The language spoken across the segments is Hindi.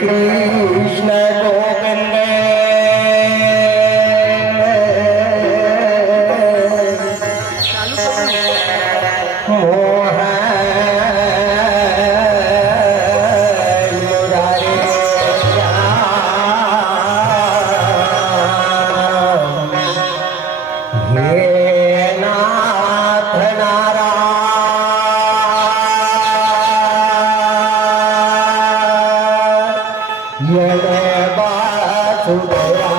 कृष्ण गोविंद मोहन मुरारी श्याम हे नाथ नारायण वासुदेवा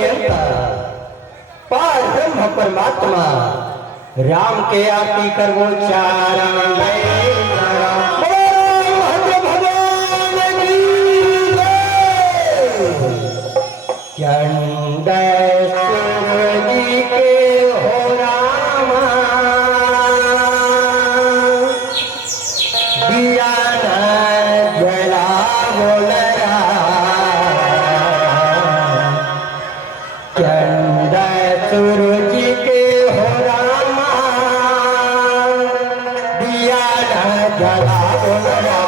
बेड़े अंत पार ब्रह्म परमात्मा राम के आरती करवो चारण चंद सूरज के हो रामा दिया न जला बोलरा चंद सूरज के हो रामा दिया न जला बोलरा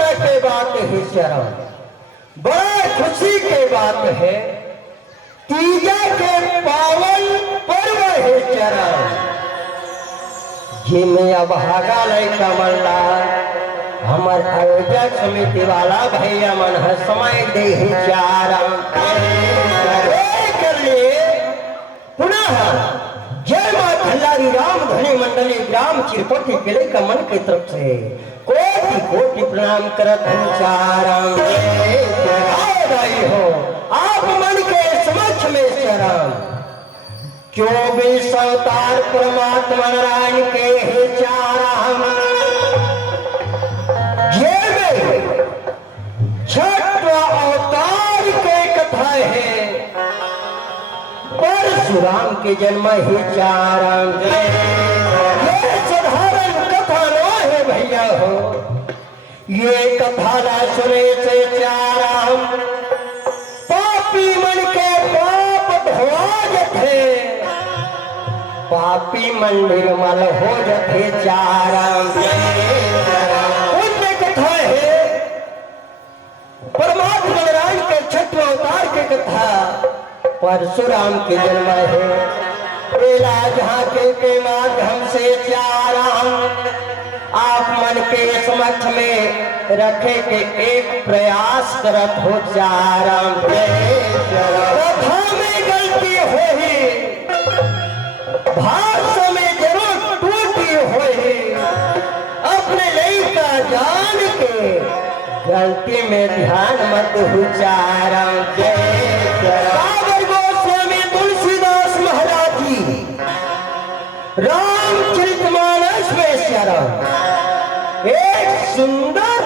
प्रसन्नता के बात है चरण, बड़ा खुशी के बात है। तीजा के पावन पर्व है चरण, जिनमें अब हागा लैका मल्ला हमार अयोध्या समिति वाला भैया मन है समय दे चारण कर लिए। पुनः जय मां खल्लारी राम धनी मंडली ग्राम चिरपटी किले का मन की तरफ से कोटि कोटि प्रणाम करत हूँ चारण हो आप मन के समक्ष में शरण। 24 अवतार परमात्मा नारायण के हे चारण, छठ अवतार के कथा है, परशुराम के जन्म ही चारण। ये साधारण कथा न है भैया हो, ये कथा ना सुने से चारण पापी मन के पाप धोआ जथे, पापी मन निर्मल हो जथे चारण। पुण्य कथा है, परमात्मा नारायण के छठ अवतार के कथा, परशुराम के जन्म है। बेला जहाँ के माध्यम से चारण आप मन के समक्ष में रखे के एक प्रयास करत हो चारण। कथा में गलती हो ही, भाषा में जरूर टूटी हो ही, अपने लइका जान के गलती में ध्यान मत उच्चारण। बाबर गोस्वामी तुलसीदास महाराज जी रामचरितमानस में शरण एक सुंदर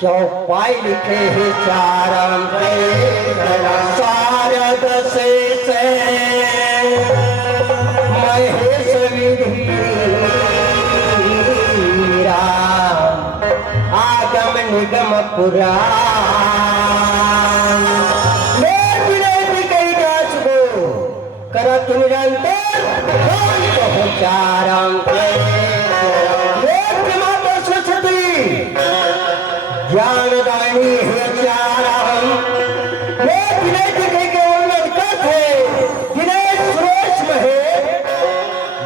चौपाई लिखे हैं चारण। शारद से महेश विधि आगम निगम पुराण, करत निरंतर चारण। माता सरस्वती ज्ञानदायिनी है चारण,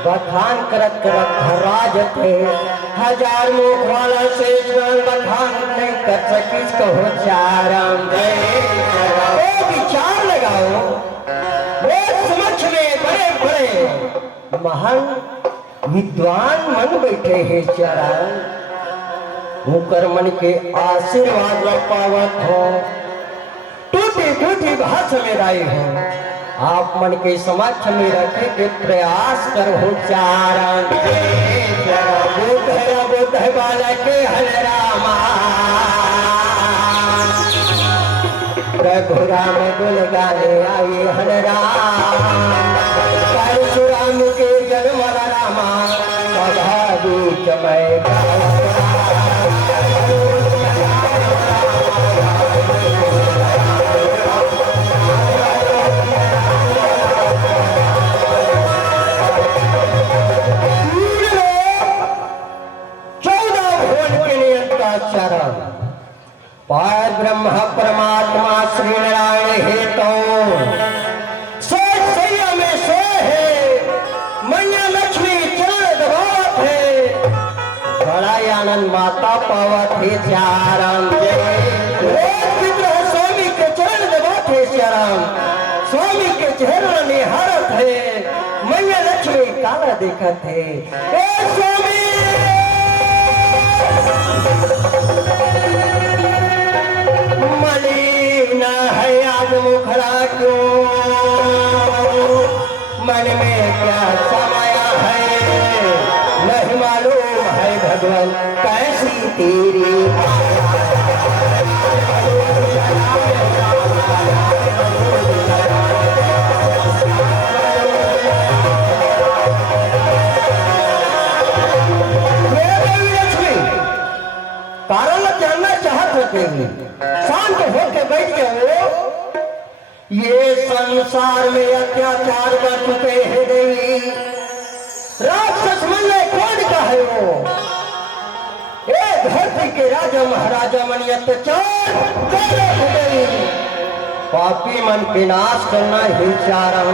बखान करत करत हराज थे, हजार मुख वाला से बखान नहीं कर सकिस कहो चारण। विचार लगाओ, समक्ष में बड़े बड़े महान विद्वान मन बैठे हैं चारण, उनकर मन के आशीर्वाद पावत हो, टूटी टूटी भाषा में राय हो, आप मन के समक्ष में रखे के प्रयास करो चारण। बुद्ध बालक हल रामा, प्रभु राम गुण गाने आए हल राम, परशुराम के जन्म रामा सदा बीच में। पार ब्रह्म परमात्मा श्री नारायण है तो सैया में सो है, मैया लक्ष्मी चरण दबावत है, बड़ा आनंद माता पावत है चारण। स्वामी के चरण दबावत है चारण, स्वामी के चेहरा निहारत है, मैया लक्ष्मी काला देखत है। स्वामी मलिना है आज मुखड़ा क्यों, मन में क्या समाया है, नहीं मालूम है भगवान कैसी तेरी। कारण जानना चाहत होते हैं, शांत होकर बैठ जाओ। ये संसार में अत्याचार कर चुके हैं देवी, राक्षस मन में कौन का है वो, एक धरती के राजा महाराजा मन अत्याचार पापी मन के नाश करना ही चारम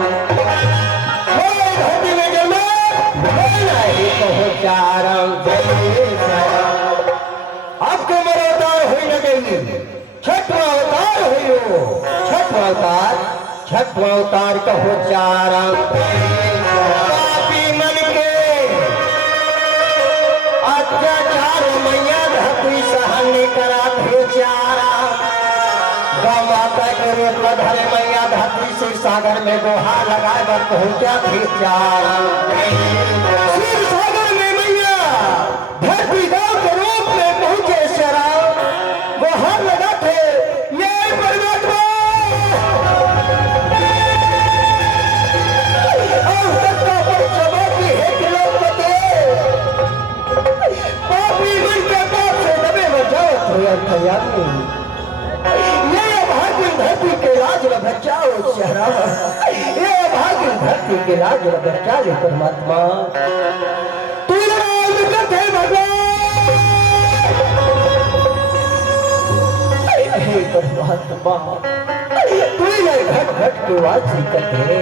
धरती में जन्मा ही पहुंचारम आपके मर अवतार हुई न गई छठवा अवतार हुई छठवा अवतार कहो चारम पापी मन के अत्याचार मैया धरती सहन करा थे चारा गौ माता के रूप में धरे मैया धरती से सागर में गोहा लगाए बर पहुंचा थे चारा शिव सागर में मैया धरती गांव के रूप में पहुंचे शरा गोहा लगा थे ये परमात्मा ये भाग्य धरती के लाज बचाओ शहरा ये भाग्य धरती के लाज बचा ले परमात्मा तू थे भगवान हे परमात्मा तू घट घट के वासी करते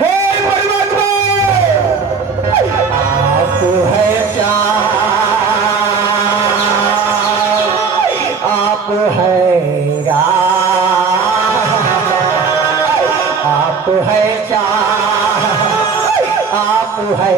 हे परमात्मा आप है आप है आप है आप है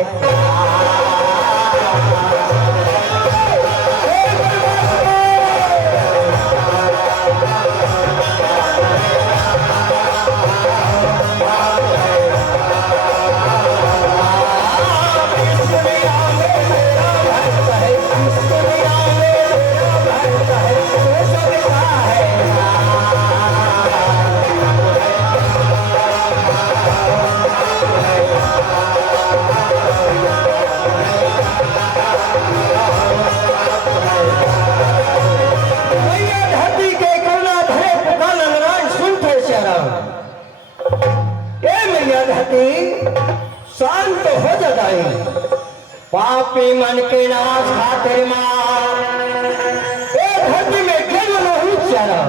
शांत हो जाए पापी मन के नाश खातिर मां धरती में केवल ही चला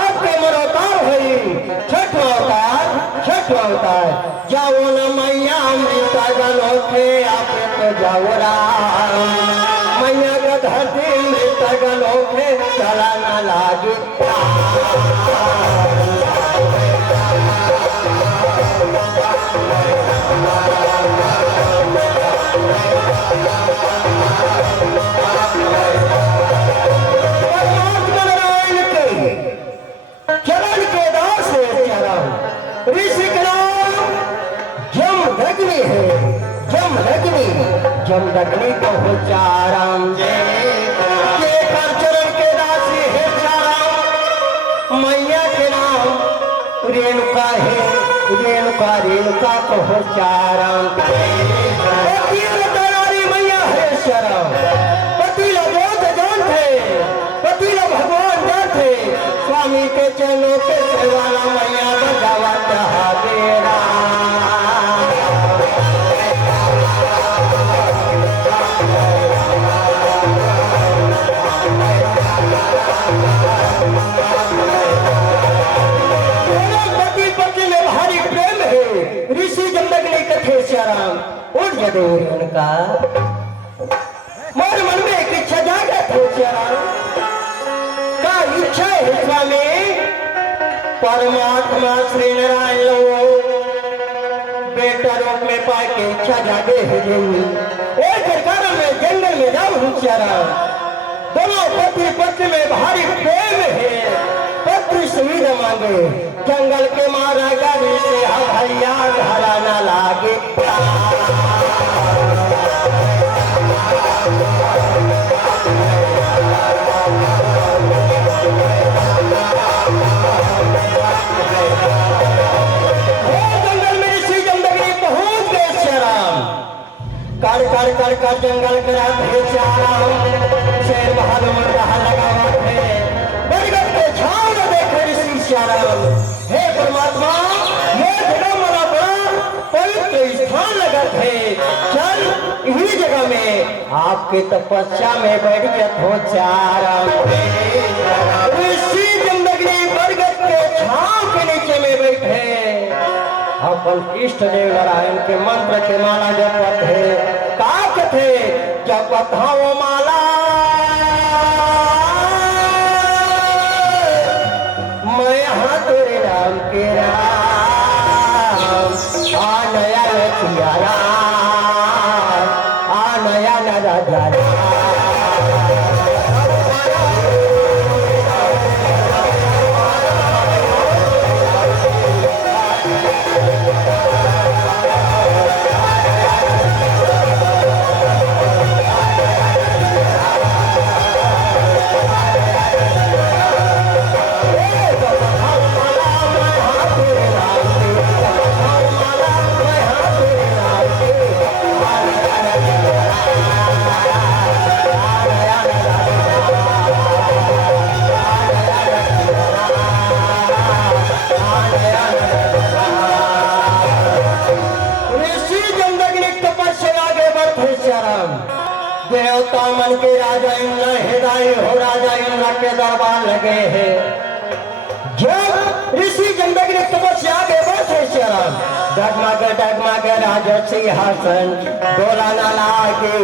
आपके मरोतार हुई छठवा अवतार जाओ न मैया अमृता गलोखे आप तो जाओ मैया का धरती मृत गलोखे चला न लागे चरण के दास ऋषि का नाम जमदग्नि है जमदग्नि को हो चाराम चरण के दासी है चाराम मैया के नाम रेणुका है रेणुका को हो चाराम मैया है शरण पतिला बहुत जान थे पतिला भगवान जान थे स्वामी के चरणों के सेवाला मैया बजावा चाहा बेरा पति पति में भारी प्रेम है ऋषि जमदग्नि कथे श्याम उठ जदे उनका मोर मन में एक इच्छा जागृत हो श्याम का इच्छा है स्वामी परमात्मा श्री नारायण लो बेटा रूप में पाए के इच्छा जागे है एक कारण में जंगल में जाओ हुशियारा दोनों पति पत्नी में भारी प्रेम है पत्नी सुविधा मांगे जंगल के मारा गाड़ी से हरिया धरा न लागे कर जंगल करा शेर बहादुर लगा है बरगद के छाव में देखे ऋषि श्याम हे परमात्मा ये जगह मला बड़ा पवित्र स्थान लगत है चल इसी जगह में आपके तपस्या में बैठ गया हो चारण। ऋषि जमदग्नि बरगद के छांव के नीचे में बैठे अपन इष्ट देव नारायण के मंत्र के माला जपत है। का कथे जपत हो माला मैं यहाँ तेरे राम के राम आ नया रचिया राम आ नया न राजा राम। देवता मन के राजा इंद्र हृदय हो राजा इंद्र के दरबार लगे हैं। जब ऋषि जमदग्नि तपस्या के बैठे शरण डगमग राजा सिंहासन डोला न लागे।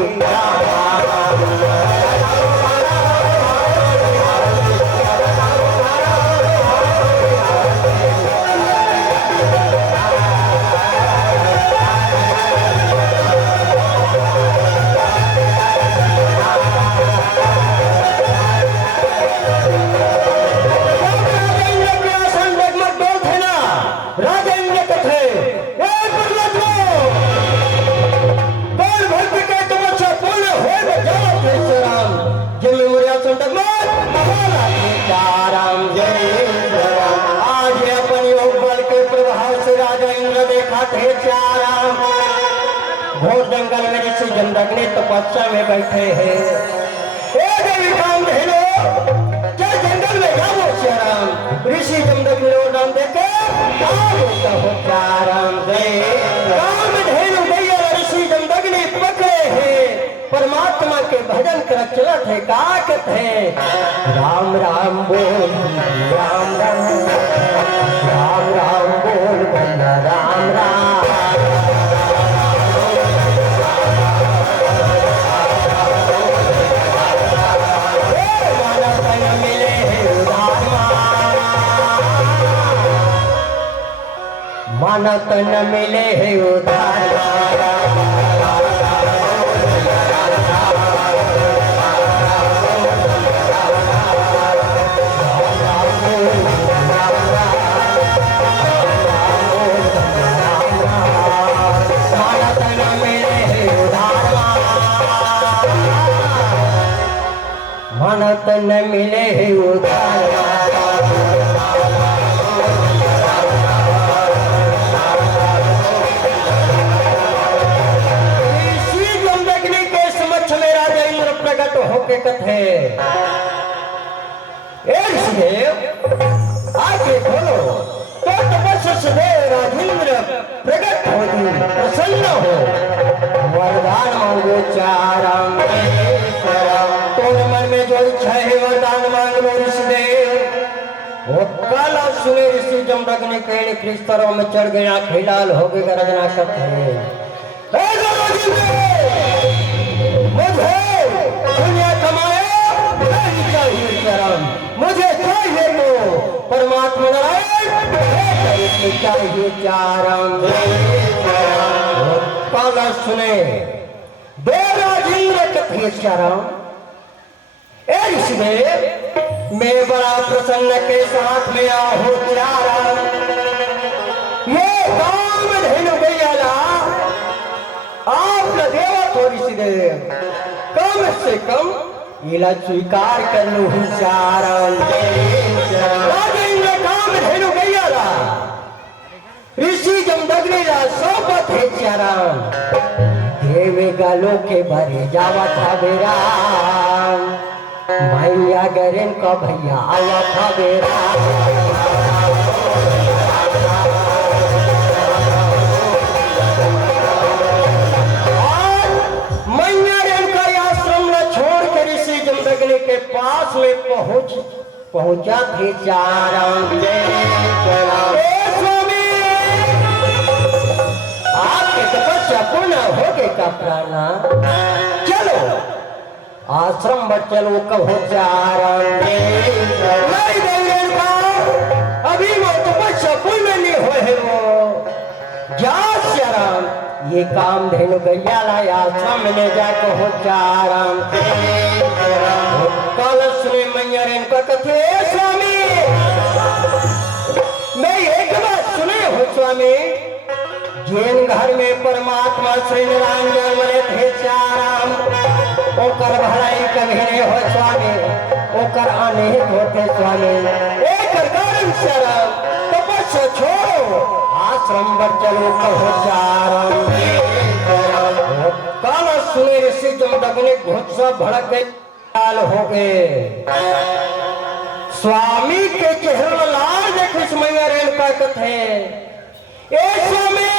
घोर जंगल में ऋषि जमदग्नि तपस्या में बैठे हैं। जंगल में जाओ श्याम ऋषि जमदग्नि और नाम देके ऋषि जमदग्नि पकड़े हैं। परमात्मा के भजन कर चलत है काकत है राम राम बोल राम राम राम राम बोल बंदा राम राम। मानत न मिले है उधार मानत न मिले है उधार। होके कथे आगे खोलो तो तपस्या से राजेंद्र प्रकट हो प्रसन्न हो वरदान मांगो चारम। तो मन में जो इच्छा है वरदान मांग लो ऋषिदेव। वो कल सुने ऋषि जमदग्नि के क्रिस्तरों में चढ़ गया खिलाल हो गया रजना कथे मुझे दुनिया कमाया नहीं चाहिए चरण मुझे चाहिए तो परमात्मा नारायण चाहिए चारण। काला सुने दो राजेंद्र कथे चरण ऋषिदेव मैं बड़ा प्रसन्न के साथ में आहो चारण। ये काम धेनु गया आप देवा तो ऋषिदेव कम से कम इला स्वीकार कर लो चारण। राजेंद्र काम धेनु गया ऋषि जमदग्नि सौपत है चारण। देवे गालो के भरे जावा था बेरा भैया गरेन का भैया आवा था बेरा। मैया पास में पहुंचा थे चारण। स्वामी आपके तपस्या पूर्ण हो गए का प्राणा, चलो आश्रम में चलो कहो चारण। अभी वो तपस्या पूर्ण नहीं हो है वो जा शरण, ये काम धेनु गैया आश्रम में ले जा कहो चारण। कलश में मैया इनका कथे स्वामी मैं एक बात सुने हो स्वामी, जिन घर में परमात्मा श्री नारायण जन्मले थे चाराम, ओकर भलाई कभी नहीं हो स्वामी, ओकर अनेक होते स्वामी। एक कारण शरण तपस्या छोड़ो आश्रम पर चलो कहो चाराम। काल सुने ऋषि जमदग्नि घुस्सा भड़क गए, लाल हो गए। स्वामी के चेहरे में लाल देखे समय रेणुका कथे ए स्वामी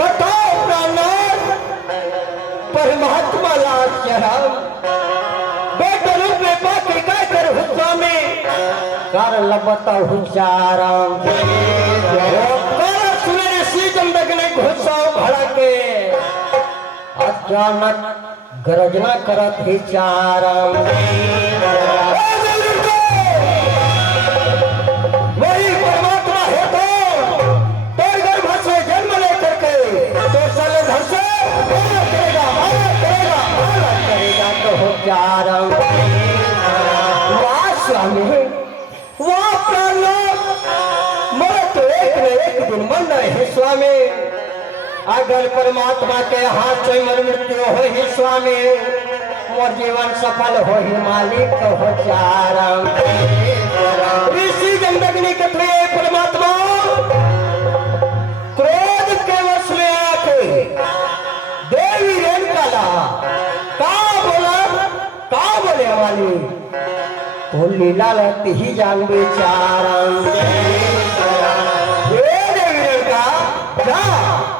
बताओ प्राणनाथ परमात्मा लाल चरण बेटे रूप में पाके क्या कर स्वामी कारण बताओ चाराम। सुने ऋषि जमदग्नि घुस्सा भड़के अचानक गर्जना करत ही चाराम। वही परमात्मा है तो गर्भ से जन्म लेकर के तो साले घर से करेगा तो हो चाराम। वाह स्वामी वाह प्राणनाथ मर तो एक न एक दिन मन रहे स्वामी, अगर परमात्मा के हाथ से मर मृत्यु हो ही स्वामी मोर जीवन सफल हो ही मालिक हो चाराम। ऋषि जमदग्नि कथे परमात्मा क्रोध के वश में आके देवी रेणुका का बोले वाली तो लीला लगती ही जान बेचाराम।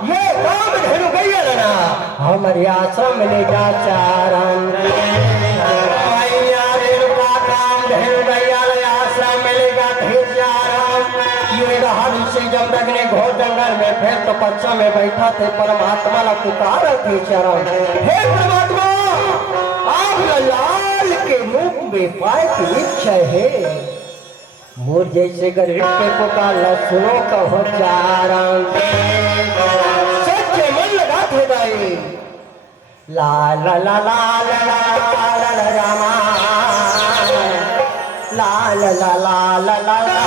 ये काम धेनु गैया ना हमारे आश्रम में ले जा चारण। रेणुका काम धेनु गैया आश्रम में ले जा चारण। ये रहा ऋषि जमदग्नि घोर जंगल में फिर तो पक्षा में बैठा थे परमात्मा ला पुकार थे चरण। हे परमात्मा आप लाल के रूप में पाए की इच्छा है, मोर जैसे गरीब के पुकार सुनो कहो चारण। सच्चे मन लगाते दाई ला ला ला ला ला ला ला रामा ला ला ला ला ला ला ला।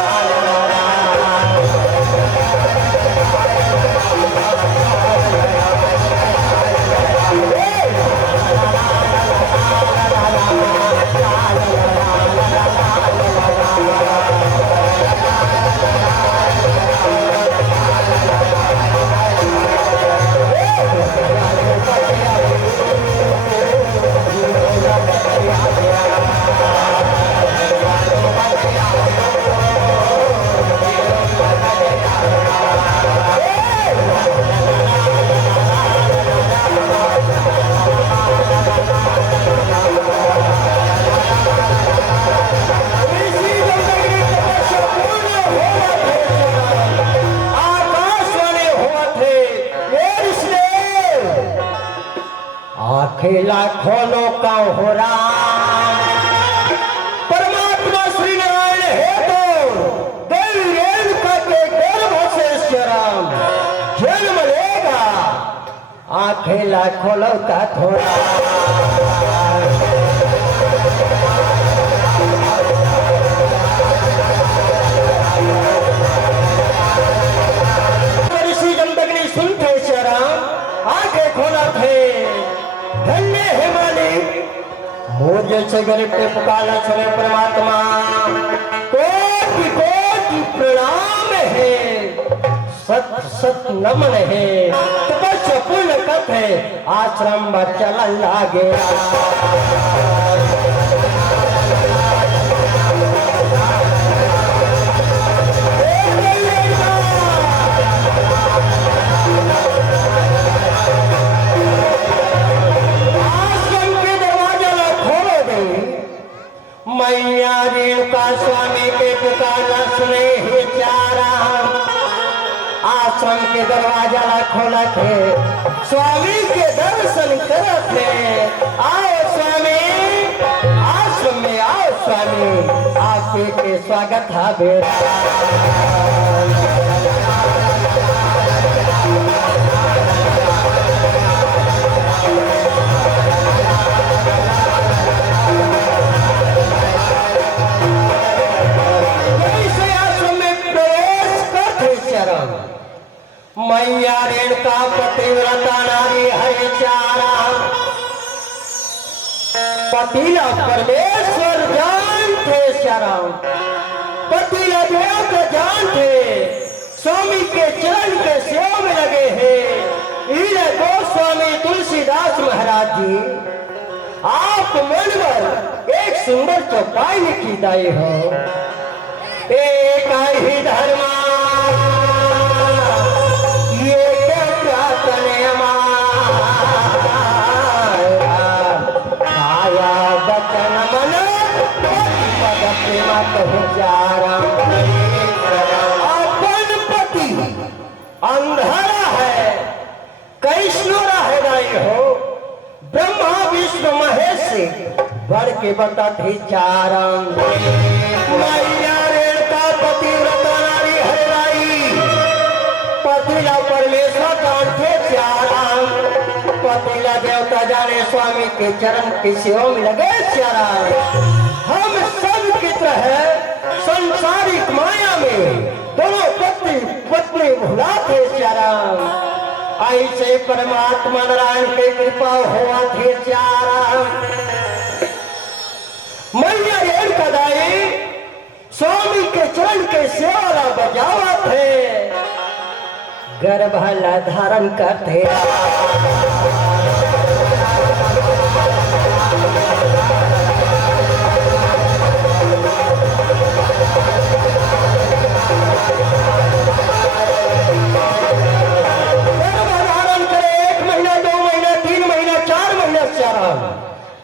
खेला खोलो का हो राम परमात्मा श्री नारायण है तो देवी रेणुका के गर्भ से शराम जन्म लेगा। आखेला खोलो का थोड़ा ऋषि जमदग्नि सुनते शराम आंखें खोला थे। धन्य है मालिक मोर जैसे गरीब के पुकारा सुने परमात्मा कोटि कोटि प्रणाम है सत सत नमन है तपस्या पूर्ण कथ है आश्रम में चलन लागे। आश्रम के आश्रम के दरवाजा ला खोला थे, स्वामी के दर्शन करत थे। आओ स्वामी, आश्रम में आओ स्वामी, आपके के स्वागत है बेटा। मैया रेणुका पतिव्रता नारी हरे चारा, पतिला परमेश्वर जान थे शरण, पतिला देव का जान थे, स्वामी के चरण के सेवा में लगे हैं। इले गोस्वामी तुलसीदास महाराज जी, आप मनवर एक सुंदर चौपाई लिखी दाई हो। एक ही धर्मा अपन पति अंधारा है, कैश्नोरा है दाई हो। ब्रह्मा विष्णु महेश से बढ़ के बताते चारम। मैया रेणुका पतिव्रता नारी हरिराई, पतिला परमेश्वर कांठे चारम, पतिला देवता जाने स्वामी के चरण की सेवा में लगे चारम। हम सब की तरह संसारिक माया में दोनों पति पत्नी भुलाते चाराम, ऐसे परमात्मा नारायण की कृपा हुआ थे चाराम। मैया रेणुका दाई स्वामी के चरण के सेवा बजावा थे, गर्भ धारण करते।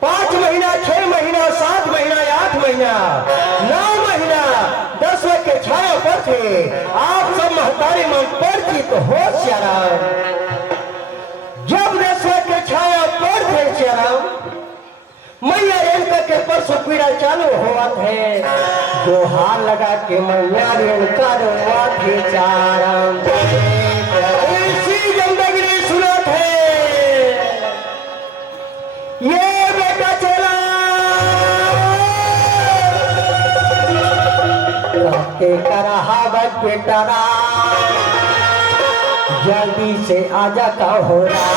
पांच महीना, 6 महीना, 7 महीना, 8 महीना, 9 महीना, 10 के छाया पर थे। आप सब महतारी मन परिचित हो श्याराम। जब 10 के छाया पर थे श्याराम, मैया रेणुका के परसों पीड़ा चालू हुआ थे। दोहार लगा के मैया रेणुका रोआ थे चाराम। इसी जिंदगी सुना थे ये बेटा चला कहते करावत बेटा जल्दी से आजा का हो रहा।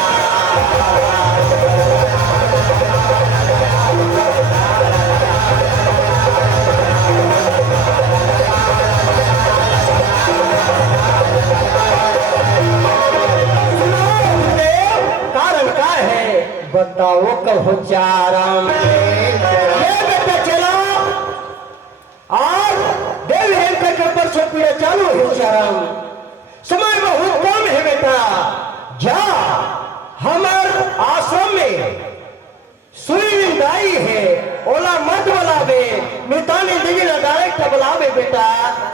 कारण क्या है बताओ कहो चाराम। ये बेटा चला और देवी रेणुका के परसों पीड़ा चालू हो चाराम। समय बहुत कम है बेटा, जा हमार आश्रम में सुई दाई है, ओला मत बुलावे, मितानी दीदी ना डायरेक्ट बुलावे बेटा,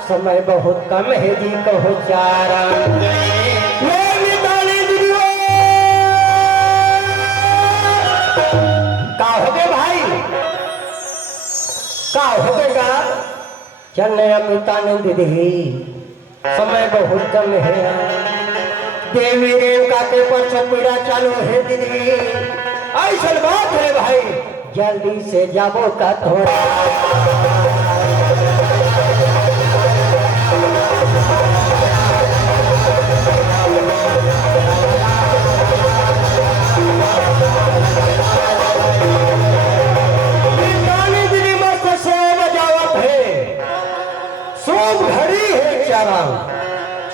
समय बहुत कम है जी कहो चाराम। का हो गए भाई, का हो गएगा चलने अमृतानंद दीदी, समय बहुत कम है। देवी रेणुका के परसों पीड़ा चालू है दीदी, ऐसा बात है भाई, जल्दी से जाबो का थोड़ा।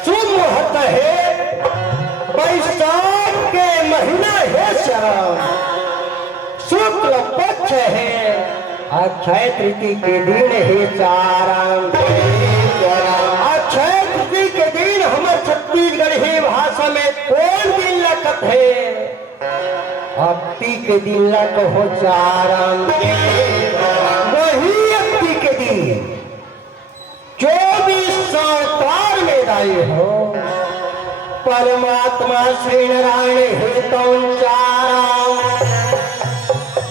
शुभ मुहूर्त है, बैसाख के महीना है शरण, शुक्ल पक्ष है, अक्षय तृतीया के दिन है चारण। अक्षय तृतीया के दिन हमारे छत्तीसगढ़ी भाषा में कौन दिन लगत है? अक्ति के दिन लग हो चारण, वही अक्ति के दिन 24 में दाई हो। परमात्मा श्री नारायण हेतु चारा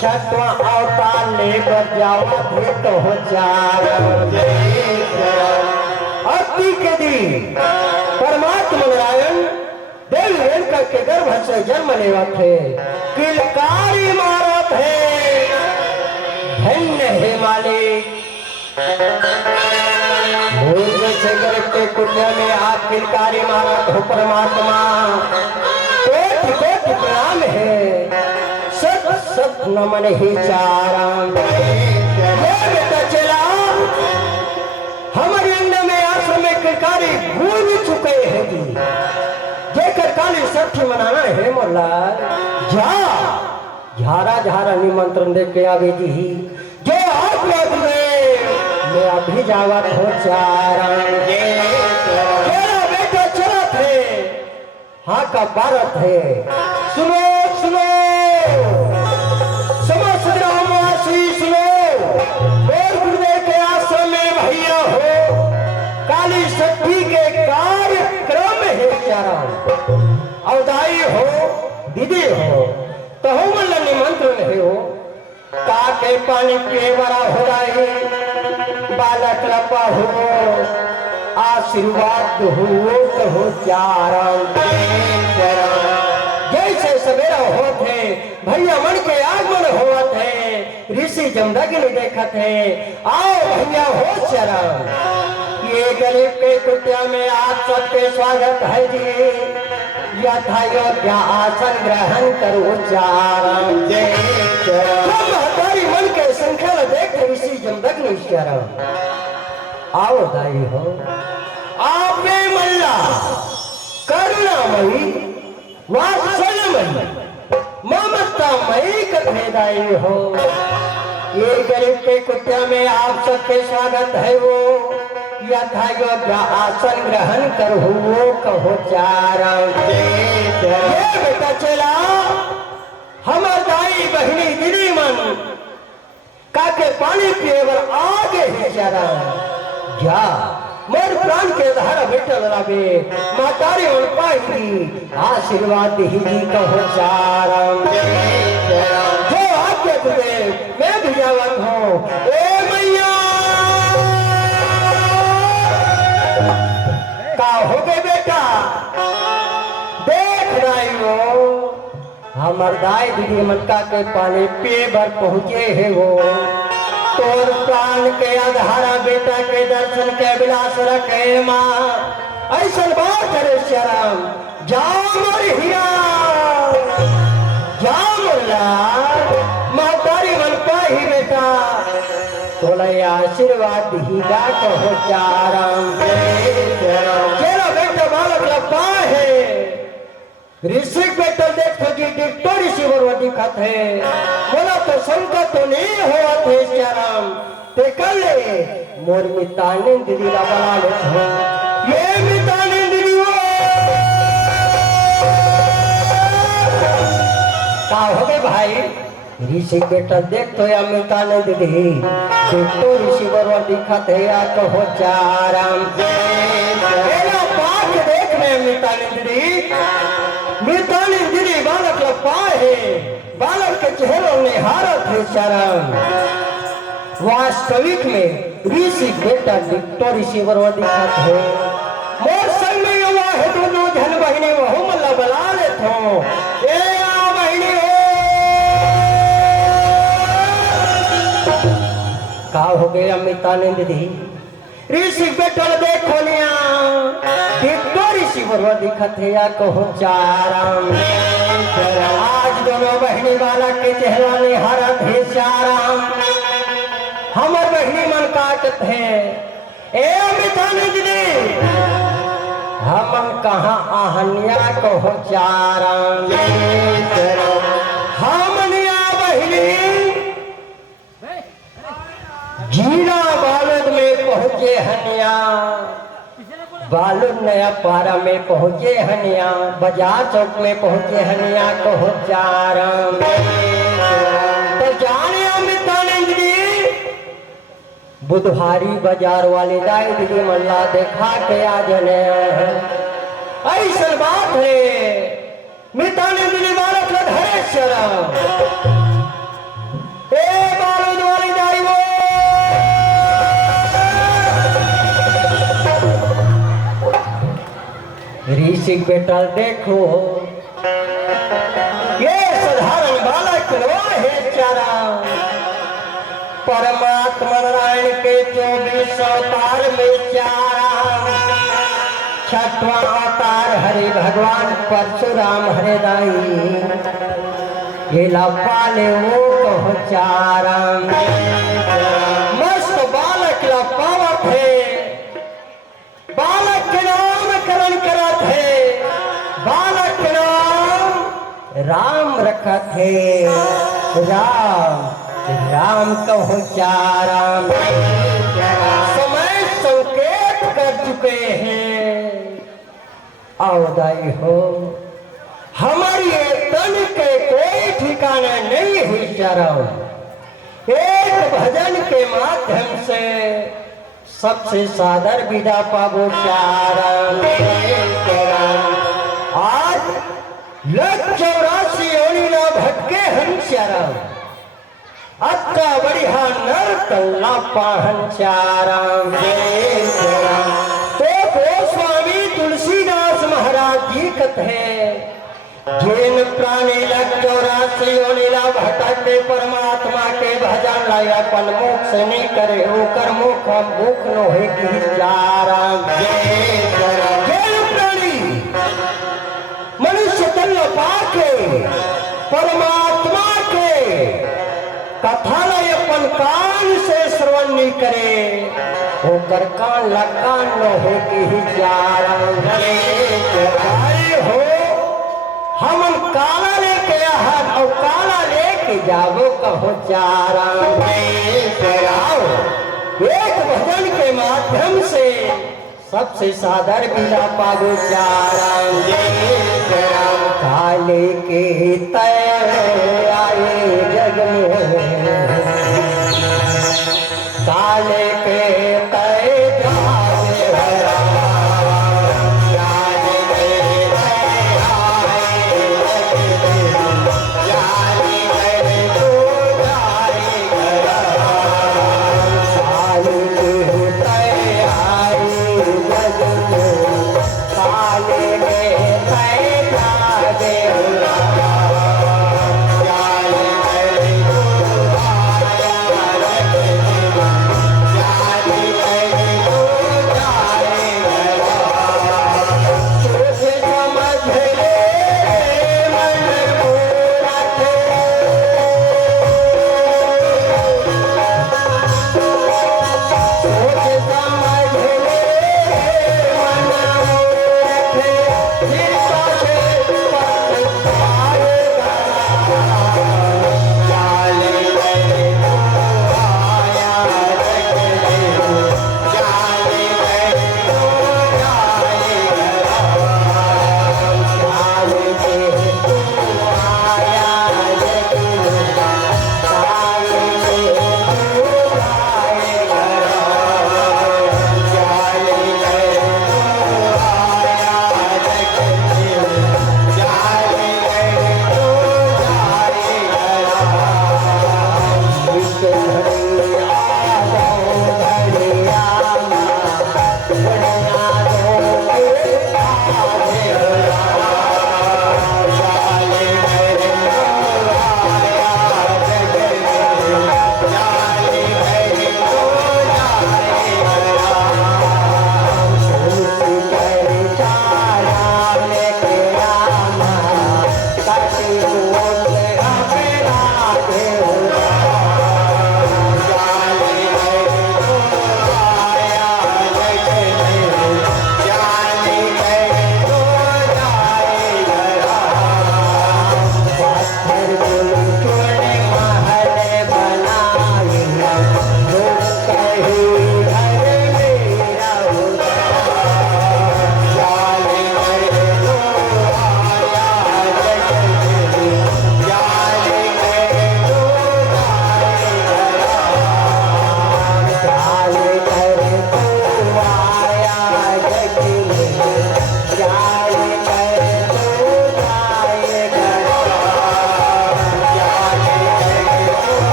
छठवा अवतार लेकर जावा भेंट हो चारा। अति के दिन परमात्मा नारायण देवी रेणुका के गर्भ से जन्म लेवा थे। किलकारी मारत है धन्य है मालिक। भूल से गर्भ के कुटिया में आप किलकारी मारत हो परमात्मा। कोट कोट प्रणाम है सत सत नमन ही चारा। ये बेटा चला हमारे अंडे में आश्रम में किलकारी भूल चुके हैं जी। जेकर काली सठी मनाना है मोला जा झारा झारा निमंत्रण दे के आवे जी। जो आप लोग मैं अभी जावा हो चारा। बेटा चला थे हाँ का भारत है। सुनो सुनो समस्त ग्रामवासी सुनो और गुरुदेव के आश्रम में भैया हो काली सठी के कार्यक्रम है चारा। अवदाई हो दीदी हो तो हो मन निमंत्रण है हो काके पानी पिए बड़ा हो रही बालक लपा हो आशीर्वाद हो चारा। जैसे सवेरा होते भैया मन के आगमन होवत है ऋषि जमदग्नि देखत है। आओ भैया हो चारा। ये गरीब के कुटिया में आप सबके स्वागत है जी। यथा योग्य आसन ग्रहण करो चारा। हमारी मन के संख्या देख ऋषि जमदग्नि चारा। आओ दाई हो आप में मल्ला करुणामयी वात्सल्यमयी ममतामयी कथेदाई हो। ये गरीब के कुटिया में आप सबके स्वागत है वो यथा योग्य आसन ग्रहण करो वो कहो चारा। ये बेटा चला हमार दाई बहनी दीदी मन काके पानी पिए बर आगे है चारा। जा मोर प्राण के धारा बेटल लागे मातारी उन पाई आशीर्वाद ही कहो चारा। जो आपके गुरुदेव मैं भी जावत हूँ ए मैया का हो गए बेटा देख रही हो हमर दाई दीदी मनका के पानी पिए भर पहुँचे है वो। तोर प्राण के आधारा बेटा के दर्शन के विलास रखे माँ ऐसा बात करे शरम जाओ मोर हिया जाओ मोला महतारी मन पाही बेटा तोला आशीर्वाद ही गा कहो चारा। तेरा बेटा बालक लपा है ऋषि बेटा देखो जी डिक्टो ऋषि बरवा दिखत है बोला तो शंका तो नहीं हुआ थे चाराम ते कर ले मोर मिताने दीदी ला बना ले हो। ये मिताने दीदी वो का हो गए भाई ऋषि बेटा देख तो या मिताने दीदी डिक्टो ऋषि बरवा दिखत है या कहो चाराम। तेरा पाठ देख में मिताने दीदी मितानी दीदी बालक लपा है बालक के चेहरों ने हारत है चरण। वास्तविक में ऋषि बेटा डिक्टो ऋषि बरवा दिखत है। मोर संग में युवा है दोनों धन बहिनी वह मल्ला बला ले थो ए आ बहिनी हो का हो गया मितानी दीदी ऋषि बेटा देखो निया डिक्टो ऋषि बरवा दिखत है या कहो चारा। आज दोनों बहनी वाला के चेहरा ने हरत है चारा। हमर बहनी मन काटत है ए मितानी दीदी हम कहाँ आहनिया कहो चारा। हमनिया बहनी जीना बालद में पहुंचे हनिया बालू नया पारा में पहुंचे हनिया बाजार चौक में पहुंचे हनिया कहो चारा। तो जाने अमितानंद जी बुधवारी बाजार वाले दाई दीदी मल्ला देखा के आ जने ऐसा बात है मिताने दिली बालक लग हरे शरण ए बालू वाली जाई वो ऋषिक बेटा देखो ये साधारण बालक है चारा परमात्मा नारायण के 24 अवतार में चारा छठवां अवतार हरि भगवान परशुराम हरे दाई ये लपाले वो कहो चारा मस्त बालक लपावत है बालक के नाम करण करत है बालक के नाम राम रखत है राम कहो चारा समय संकेत कर चुके हैं अवदाई हो हमारी तन के कोई ठिकाना नहीं हुई चारा एक भजन के माध्यम से सबसे सादर विदा पावो चारा आज 184 योनिला भटके हम चारा अक्का बढ़िया नर तल्ला पाहन चारा तो गोस्वामी तुलसीदास महाराज जी कथे जिन प्राणी 184 योनिला भटके परमात्मा के भजन लाय अपन मुख से नहीं करे ओकर मुख हम भूख न होई की चारा जिन प्राणी मनुष्य तन पाके परमात्मा के कथा अपन कान से श्रवण नहीं करे होकर कान लगान न हो की चारा हो हम काला लेके आहार और काला लेके जावो कहो चारा एक भजन के माध्यम से सबसे सादर बिना पागो चारा काले के तय आए जग में